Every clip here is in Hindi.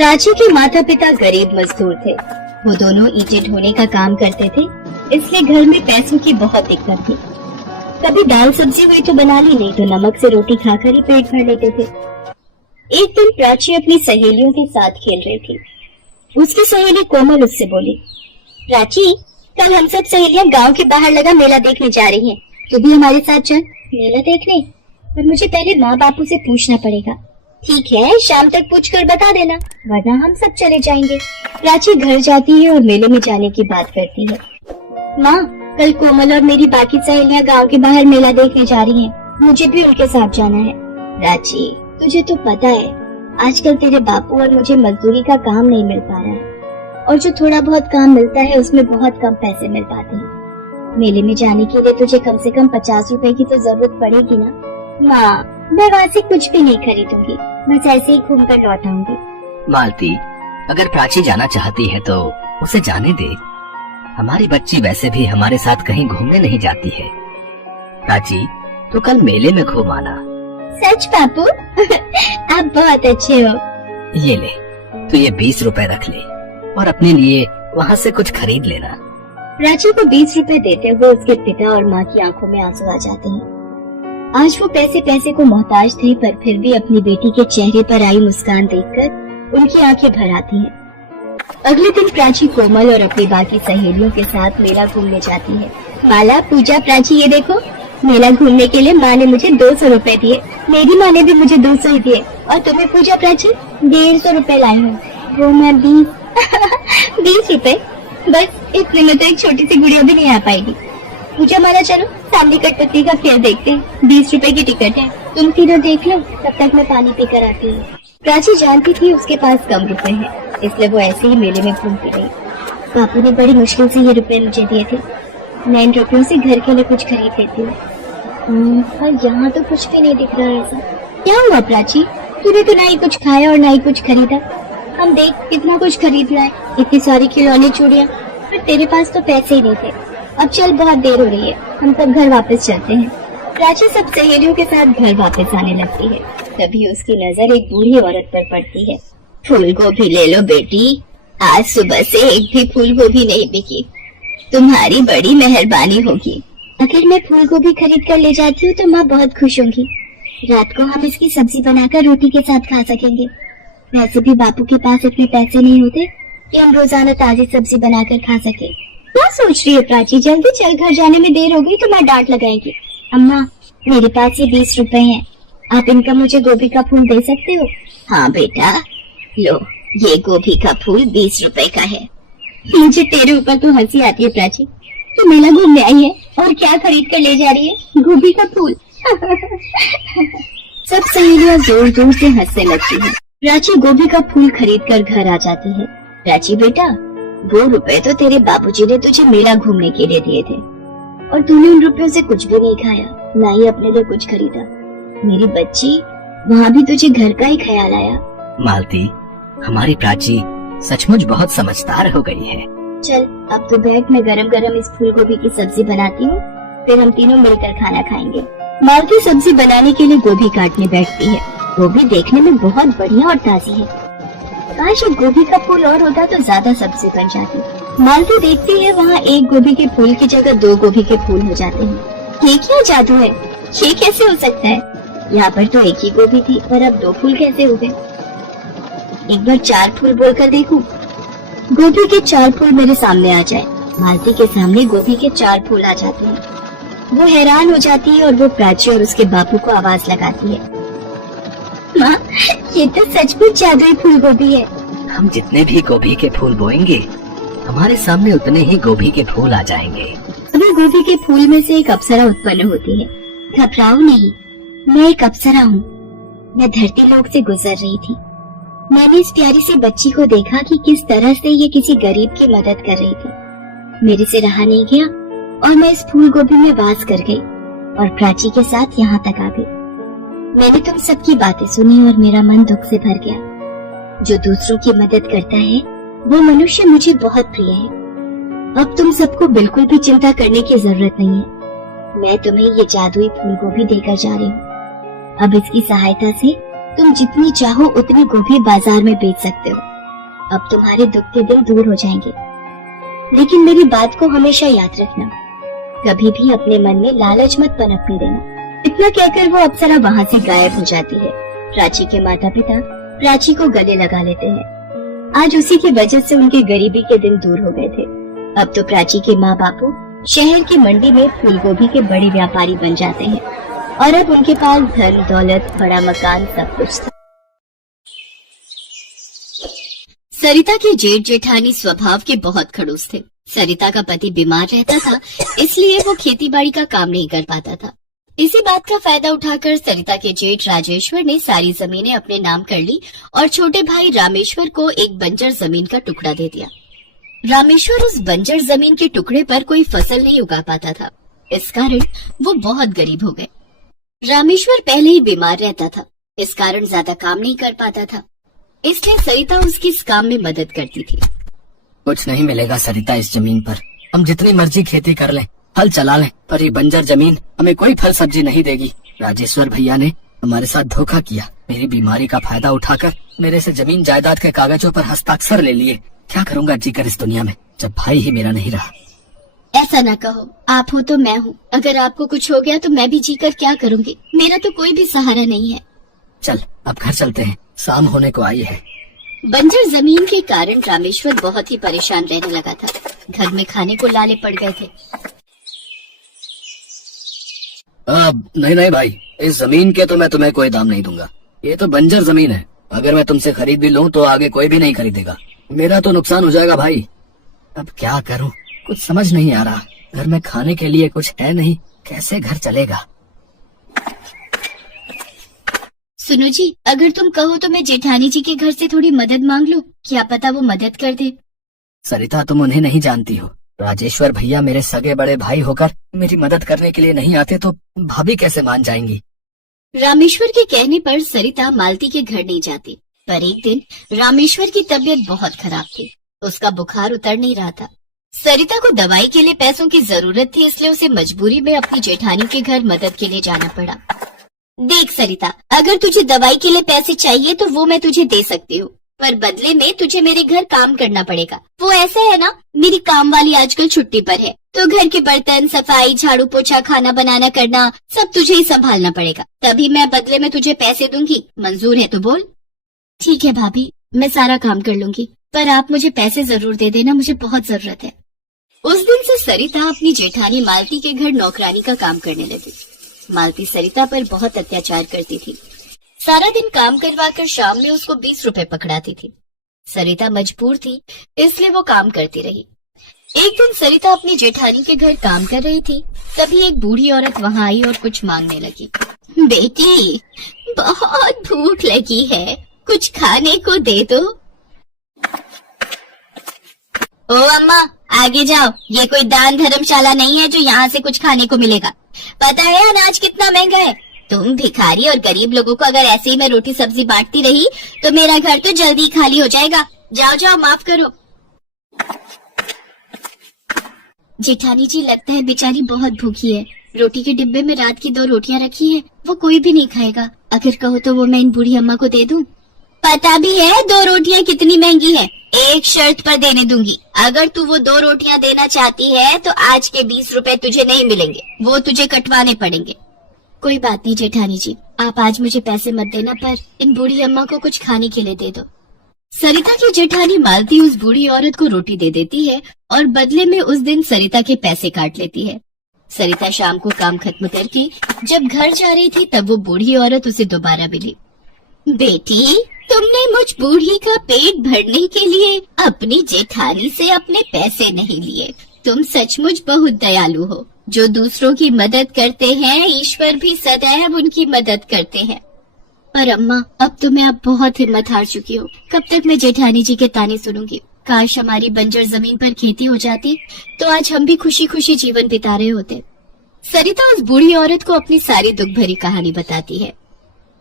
प्राची के माता पिता गरीब मजदूर थे। वो दोनों ईंटें ढोने का काम करते थे, इसलिए घर में पैसों की बहुत दिक्कत थी। कभी दाल सब्जी हुई तो बना ली, नहीं तो नमक से रोटी खाकर ही पेट भर लेते थे। एक दिन प्राची अपनी सहेलियों के साथ खेल रही थी। उसकी सहेली कोमल उससे बोली, प्राची, कल हम सब सहेलियां गांव के बाहर लगा मेला देखने जा रही हैं। तू भी हमारे साथ चल मेला देखने, पर मुझे पहले माँ बापू से पूछना पड़ेगा। ठीक है, शाम तक पूछकर बता देना, वरना हम सब चले जाएंगे। प्राची घर जाती है और मेले में जाने की बात करती है। माँ, कल कोमल और मेरी बाकी सहेलियां गांव के बाहर मेला देखने जा रही हैं। मुझे भी उनके साथ जाना है। प्राची, तुझे तो पता है आजकल तेरे बापू और मुझे मजदूरी का काम नहीं मिल पा रहा है, और जो थोड़ा बहुत काम मिलता है उसमें बहुत कम पैसे मिल पाते हैं। मेले में जाने के लिए तुझे कम से कम 50 रुपए की तो जरूरत पड़ेगी ना। माँ, मैं वहाँ से कुछ भी नहीं खरीदूंगी, बस ऐसे ही घूम कर लौट आऊंगी। मालती, अगर प्राची जाना चाहती है तो उसे जाने दे। हमारी बच्ची वैसे भी हमारे साथ कहीं घूमने नहीं जाती है। प्राची, तो कल मेले में घूम आना। सच बापू? आप बहुत अच्छे हो। ये ले, तो ये 20 रुपए रख ले और अपने लिए वहाँ से कुछ खरीद लेना। प्राची को 20 रुपए देते हुए उसके पिता और माँ की आंखों में आंसू आ जाते हैं। आज वो पैसे को मोहताज थे, पर फिर भी अपनी बेटी के चेहरे पर आई मुस्कान देखकर उनकी आंखें भर आती हैं। अगले दिन प्राची कोमल और अपनी बाकी सहेलियों के साथ मेला घूमने जाती है। माला, पूजा, प्राची, ये देखो, मेला घूमने के लिए माँ ने मुझे 200 रुपए दिए। मेरी माँ ने भी मुझे 200 ही दिए। और तुम्हें पूजा, प्राची? 150 रुपए लाई हूँ। वो मैं 20 रुपए? बस इतने में तो एक छोटी सी गुड़िया भी नहीं आ पाएगी। पूजा, माला, चलो सामने कटपुतली का फेयर देखते हैं। 20 रुपए की टिकट है, तुम तीनों देख लो, तब तक मैं पानी पीकर आती हूँ। प्राची जानती थी उसके पास कम रुपए हैं, इसलिए वो ऐसे ही मेले में घूमती रही। बापू ने बड़ी मुश्किल से ये रुपए मुझे दिए थे। मैं इन रुपयों से घर के लिए कुछ खरीद लेती हूँ। पर यहाँ तो कुछ भी नहीं दिख रहा है। ऐसा क्या हुआ प्राची? तूने तो ना ही कुछ खाया और ना ही कुछ खरीदा। हम देख कितना कुछ खरीद लाए, इतनी सारी खिलौने, चूड़ियाँ, पर तेरे पास तो पैसे ही नहीं थे। अब चल, बहुत देर हो रही है, हम सब घर वापस चलते हैं। प्राची सब सहेलियों के साथ घर वापस आने लगती है। तभी उसकी नजर एक बूढ़ी औरत पर पड़ती है। फूल गोभी ले लो बेटी, आज सुबह से एक भी फूल गोभी नहीं बिकी, तुम्हारी बड़ी मेहरबानी होगी। अगर मैं फूल गोभी खरीद कर ले जाती हूँ तो माँ बहुत खुश होंगी। रात को हम इसकी सब्जी बनाकर रोटी के साथ खा सकेंगे। वैसे भी बापू के पास इतने पैसे नहीं होते कि हम रोजाना ताजी सब्जी बनाकर खा सके। क्या सोच रही है प्राची? जल्दी चल, घर जाने में देर हो गई तो माँ डांट लगाएगी। अम्मा, मेरे पास ये 20 रुपए हैं, आप इनका मुझे गोभी का फूल दे सकते हो? हाँ बेटा, लो, ये गोभी का फूल 20 रुपए का है। मुझे तेरे ऊपर तो हंसी आती है प्राची। तू मेला घूमने आई है और क्या खरीद कर ले जा रही है? गोभी का फूल। सब सहेलियां जोर जोर से हंसने लगती हैं। प्राची गोभी का फूल खरीद कर घर आ जाती है। प्राची बेटा, वो रुपए तो तेरे बाबूजी ने तुझे मेला घूमने के लिए दिए थे, और तूने उन रुपयों से कुछ भी नहीं खाया, ना ही अपने लिए कुछ खरीदा। मेरी बच्ची, वहाँ भी तुझे घर का ही ख्याल आया। मालती, हमारी प्राची सचमुच बहुत समझदार हो गई है। चल, अब तो बैठ, मैं गरम गरम इस फूल गोभी की सब्जी बनाती हूँ, फिर हम तीनों मिलकर खाना खाएंगे। मालती सब्जी बनाने के लिए गोभी काटने बैठती है। गोभी देखने में बहुत बढ़िया और ताजी है। काश एक गोभी का फूल और होता तो ज्यादा सब्जी बन जाती। मालती देखती है वहाँ एक गोभी के फूल की जगह 2 गोभी के फूल हो जाते हैं। ये क्या जादू है? ये कैसे हो सकता है? यहाँ पर तो एक ही गोभी थी, पर अब 2 फूल कैसे हो गए? एक बार 4 फूल बोलकर देखूं। गोभी के 4 फूल मेरे सामने आ जाए। मालती के सामने गोभी के 4 फूल आ जाते हैं। वो हैरान हो जाती है और वो प्राची और उसके बापू को आवाज लगाती है। माँ, ये तो सचमुच जादुई फूल गोभी है। हम जितने भी गोभी के फूल बोएंगे, हमारे सामने उतने ही गोभी के फूल आ जाएंगे। अभी गोभी के फूल में से एक अप्सरा उत्पन्न होती है। घबराओ नहीं, मैं एक अप्सरा हूँ। मैं धरती लोक से गुजर रही थी। मैंने इस प्यारी सी बच्ची को देखा कि किस तरह से ये किसी गरीब की मदद कर रही थी। मेरे से रहा नहीं गया और मैं इस फूल गोभी में वास कर गई और प्राची के साथ यहाँ तक आ गई। मैंने तुम सबकी बातें सुनी और मेरा मन दुख से भर गया। जो दूसरों की मदद करता है वो मनुष्य मुझे बहुत प्रिय है। अब तुम सबको बिल्कुल भी चिंता करने की जरूरत नहीं है। मैं तुम्हें ये जादुई फूल गोभी देकर जा रही हूँ। अब इसकी सहायता से तुम जितनी चाहो उतनी गोभी बाजार में बेच सकते हो। अब तुम्हारे दुख के दिन दूर हो जाएंगे। लेकिन मेरी बात को हमेशा याद रखना, कभी भी अपने मन में लालच मत पनपने देना। इतना कहकर वो अप्सरा वहाँ से गायब हो जाती है। प्राची के माता पिता प्राची को गले लगा लेते हैं। आज उसी की वजह से उनके गरीबी के दिन दूर हो गए थे। अब तो प्राची के माँ बापू शहर की मंडी में फूलगोभी के बड़े व्यापारी बन जाते हैं और अब उनके पास धन दौलत, बड़ा मकान, सब कुछ था। सरिता के जेठ जेठानी स्वभाव के बहुत खड़ूस थे। सरिता का पति बीमार रहता था, इसलिए वो खेती बाड़ी का काम नहीं कर पाता था। इसी बात का फायदा उठाकर सरिता के जेठ राजेश्वर ने सारी जमीनें अपने नाम कर ली और छोटे भाई रामेश्वर को एक बंजर जमीन का टुकड़ा दे दिया। रामेश्वर उस बंजर जमीन के टुकड़े पर कोई फसल नहीं उगा पाता था, इस कारण वो बहुत गरीब हो गए। रामेश्वर पहले ही बीमार रहता था, इस कारण ज्यादा काम नहीं कर पाता था, इसलिए सरिता उसकी इस काम में मदद करती थी। कुछ नहीं मिलेगा सरिता इस जमीन पर। हम जितनी मर्जी खेती कर लें, हल चला लें, पर ये बंजर जमीन हमें कोई फल सब्जी नहीं देगी। राजेश्वर भैया ने हमारे साथ धोखा किया। मेरी बीमारी का फायदा उठाकर मेरे से जमीन जायदाद के कागजों पर हस्ताक्षर ले लिए। क्या करूंगा जीकर इस दुनिया में, जब भाई ही मेरा नहीं रहा। ऐसा ना कहो, आप हो तो मैं हूँ। अगर आपको कुछ हो गया तो मैं भी जीकर क्या करूँगी? मेरा तो कोई भी सहारा नहीं है। चल अब घर चलते हैं, शाम होने को आई है। बंजर जमीन के कारण रामेश्वर बहुत ही परेशान रहने लगा था। घर में खाने को लाले पड़ गए थे। नहीं भाई, इस जमीन के तो मैं तुम्हें कोई दाम नहीं दूंगा। ये तो बंजर जमीन है, अगर मैं तुमसे खरीद भी लूं तो आगे कोई भी नहीं खरीदेगा। मेरा तो नुकसान हो जाएगा भाई। अब क्या करूं, कुछ समझ नहीं आ रहा। घर में खाने के लिए कुछ है नहीं, कैसे घर चलेगा। सुनो जी, अगर तुम कहो तो मैं जेठानी जी के घर से थोड़ी मदद मांग लूं, क्या पता वो मदद कर दे। सरिता, तुम उन्हें नहीं जानती हो। राजेश्वर भैया मेरे सगे बड़े भाई होकर मेरी मदद करने के लिए नहीं आते तो भाभी कैसे मान जाएंगी। रामेश्वर के कहने पर सरिता मालती के घर नहीं जाती, पर एक दिन रामेश्वर की तबीयत बहुत खराब थी। उसका बुखार उतर नहीं रहा था। सरिता को दवाई के लिए पैसों की जरूरत थी, इसलिए उसे मजबूरी में अपनी जेठानी के घर मदद के लिए जाना पड़ा। देख सरिता, अगर तुझे दवाई के लिए पैसे चाहिए तो वो मैं तुझे दे सकती हूँ, पर बदले में तुझे मेरे घर काम करना पड़ेगा। वो ऐसा है ना, मेरी काम वाली आजकल छुट्टी पर है, तो घर के बर्तन, सफाई, झाड़ू पोछा, खाना बनाना करना सब तुझे ही संभालना पड़ेगा। तभी मैं बदले में तुझे पैसे दूंगी। मंजूर है तो बोल। ठीक है भाभी, मैं सारा काम कर लूंगी, पर आप मुझे पैसे जरूर दे देना, मुझे बहुत जरूरत है। उस दिन से सरिता अपनी जेठानी मालती के घर नौकरानी का काम करने लगी। मालती सरिता पर बहुत अत्याचार करती थी। सारा दिन काम करवाकर शाम में उसको 20 रुपए पकड़ाती थी। सरिता मजबूर थी, इसलिए वो काम करती रही। एक दिन सरिता अपनी जेठानी के घर काम कर रही थी, तभी एक बूढ़ी औरत वहाँ आई और कुछ मांगने लगी। बेटी, बहुत भूख लगी है, कुछ खाने को दे दो। ओ अम्मा, आगे जाओ, ये कोई दान धर्मशाला नहीं है जो यहाँ से कुछ खाने को मिलेगा। पता है अनाज कितना महंगा है। तुम भिखारी और गरीब लोगों को अगर ऐसे ही मैं रोटी सब्जी बांटती रही तो मेरा घर तो जल्दी खाली हो जाएगा। जाओ जाओ, माफ करो। जेठानी जी, लगता है बेचारी बहुत भूखी है। रोटी के डिब्बे में रात की 2 रोटियां रखी है, वो कोई भी नहीं खाएगा। अगर कहो तो वो मैं इन बूढ़ी अम्मा को दे दूं। पता भी है 2 रोटियां कितनी महंगी है। एक शर्त पर देने दूंगी, अगर तू वो 2 रोटियां देना चाहती है तो आज के 20 रुपए तुझे नहीं मिलेंगे, वो तुझे कटवाने पड़ेंगे। कोई बात नहीं जेठानी जी, आप आज मुझे पैसे मत देना, पर इन बूढ़ी अम्मा को कुछ खाने के लिए दे दो। सरिता की जेठानी मालती उस बूढ़ी औरत को रोटी दे देती है और बदले में उस दिन सरिता के पैसे काट लेती है। सरिता शाम को काम खत्म करके जब घर जा रही थी तब वो बूढ़ी औरत उसे दोबारा मिली। बेटी, तुमने मुझ बूढ़ी का पेट भरने के लिए अपनी जेठानी से अपने पैसे नहीं लिए। तुम सचमुच बहुत दयालु हो। जो दूसरों की मदद करते हैं, ईश्वर भी सदैव उनकी मदद करते हैं। पर अम्मा, अब तो मैं बहुत हिम्मत हार चुकी हूँ। कब तक मैं जेठानी जी के ताने सुनूंगी? काश हमारी बंजर जमीन पर खेती हो जाती तो आज हम भी खुशी खुशी जीवन बिता रहे होते। सरिता उस बूढ़ी औरत को अपनी सारी दुख भरी कहानी बताती है।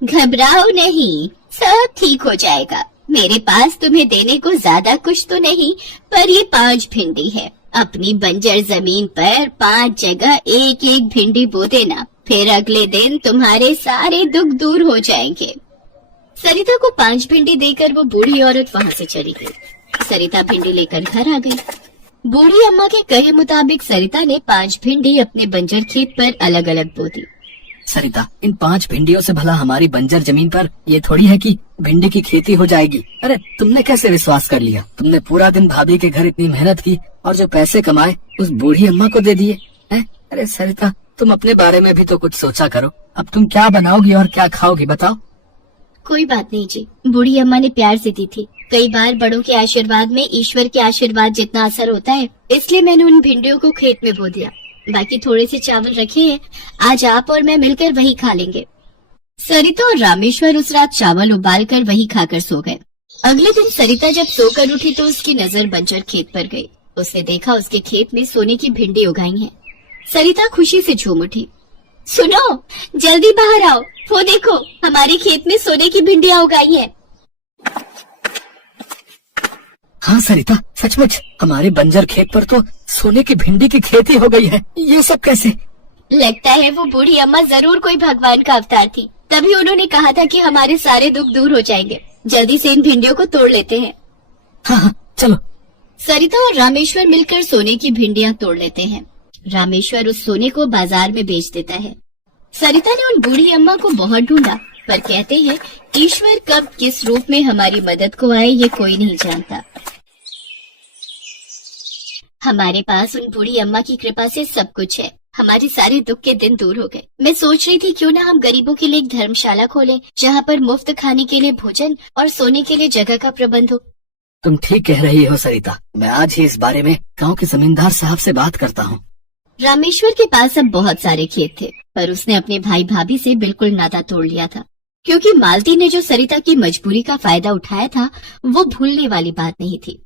घबराओ नहीं, सब ठीक हो जाएगा। मेरे पास तुम्हें देने को ज्यादा कुछ तो नहीं, पर ये 5 भिंडी है। अपनी बंजर जमीन पर 5 जगह एक एक भिंडी बो देना, फिर अगले दिन तुम्हारे सारे दुख दूर हो जाएंगे। सरिता को 5 भिंडी देकर वो बूढ़ी औरत वहाँ से चली गई। सरिता भिंडी लेकर घर आ गई। बूढ़ी अम्मा के कहे मुताबिक सरिता ने 5 भिंडी अपने बंजर खेत पर अलग अलग बो दी। सरिता, इन 5 भिंडियों से भला हमारी बंजर जमीन पर ये थोड़ी है कि भिंडी की खेती हो जाएगी। अरे तुमने कैसे विश्वास कर लिया? तुमने पूरा दिन भाभी के घर इतनी मेहनत की और जो पैसे कमाए उस बूढ़ी अम्मा को दे दिए हैं? अरे सरिता, तुम अपने बारे में भी तो कुछ सोचा करो। अब तुम क्या बनाओगी और क्या खाओगी बताओ? कोई बात नहीं जी, बूढ़ी अम्मा ने प्यार से दी थी। कई बार बड़ों के आशीर्वाद में ईश्वर के आशीर्वाद जितना असर होता है, इसलिए मैंने उन भिंडियों को खेत में बो दिया। बाकी थोड़े से चावल रखे हैं, आज आप और मैं मिलकर वही खा लेंगे। सरिता और रामेश्वर उस रात चावल उबालकर वही खाकर सो गए। अगले दिन सरिता जब सोकर उठी तो उसकी नजर बंजर खेत पर गई। उसने देखा उसके खेत में सोने की भिंडी उगाई है। सरिता खुशी से झूम उठी। सुनो, जल्दी बाहर आओ, वो देखो हमारे खेत में सोने की भिंडियां उगाई हैं। हाँ सरिता, सचमुच हमारे बंजर खेत पर तो सोने की भिंडी की खेती हो गई है। ये सब कैसे? लगता है वो बूढ़ी अम्मा जरूर कोई भगवान का अवतार थी, तभी उन्होंने कहा था कि हमारे सारे दुख दूर हो जाएंगे। जल्दी से इन भिंडियों को तोड़ लेते हैं। हाँ, चलो। सरिता और रामेश्वर मिलकर सोने की भिंडियां तोड़ लेते हैं। रामेश्वर उस सोने को बाजार में बेच देता है। सरिता ने उन बूढ़ी अम्मा को बहुत ढूंढा, पर कहते हैं ईश्वर कब किस रूप में हमारी मदद को आए ये कोई नहीं जानता। हमारे पास उन बूढ़ी अम्मा की कृपा से सब कुछ है। हमारे सारे दुख के दिन दूर हो गए। मैं सोच रही थी क्यों ना हम गरीबों के लिए एक धर्मशाला खोलें, जहाँ पर मुफ्त खाने के लिए भोजन और सोने के लिए जगह का प्रबंध हो। तुम ठीक कह रही हो सरिता, मैं आज ही इस बारे में गांव के जमींदार साहब से बात करता हूँ। रामेश्वर के पास अब बहुत सारे खेत थे, पर उसने अपने भाई भाभी से बिल्कुल नाता तोड़ लिया था, क्योंकि मालती ने जो सरिता की मजबूरी का फायदा उठाया था वो भूलने वाली बात नहीं थी।